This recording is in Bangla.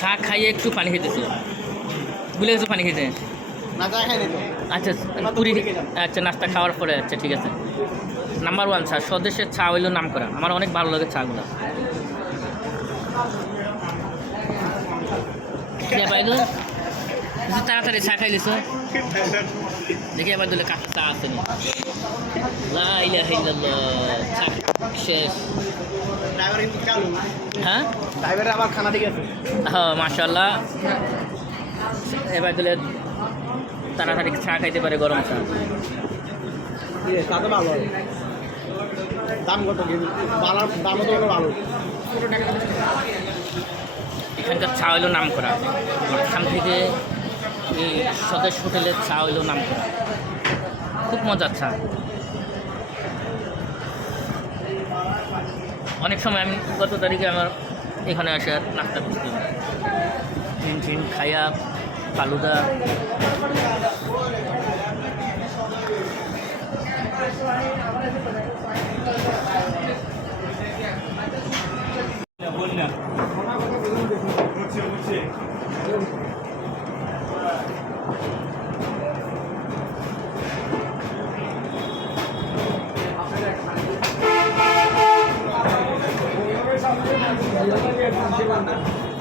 চা খাইয়ে একটু পানি খেতেছে। ভুলে গেছো পানি খেতে? আচ্ছা পুরি আচ্ছা নাস্তা খাওয়ার পরে আচ্ছা ঠিক আছে। নাম্বার ওয়ান চা স্বদেশের চা হইল নাম করা আমার অনেক ভালো লাগে চাগুলো। পাইলো তাড়াতাড়ি চা খাই লিছো দেখি এবার দিলে কাঁচা চা আছে নি শেষ। হ্যাঁ? আবার খানা ঠিক আছে। হ্যাঁ মাশাল্লাহ এবার দিলে তাড়াতাড়ি চা খাইতে পারে গরম চা। তা তো ভালো। দাম কত দামও তো ভালো। এখানকার চা হইল নাম করা এখান থেকে এই স্বদেশ হোটেলের চা হইল নাম করা খুব মজার চা। অনেক সময় আমি গত তারিখে আমার এখানে আসে আর নাস্তা করছি টিন টিন খায়া ফালুদা। 上。面那几个人的，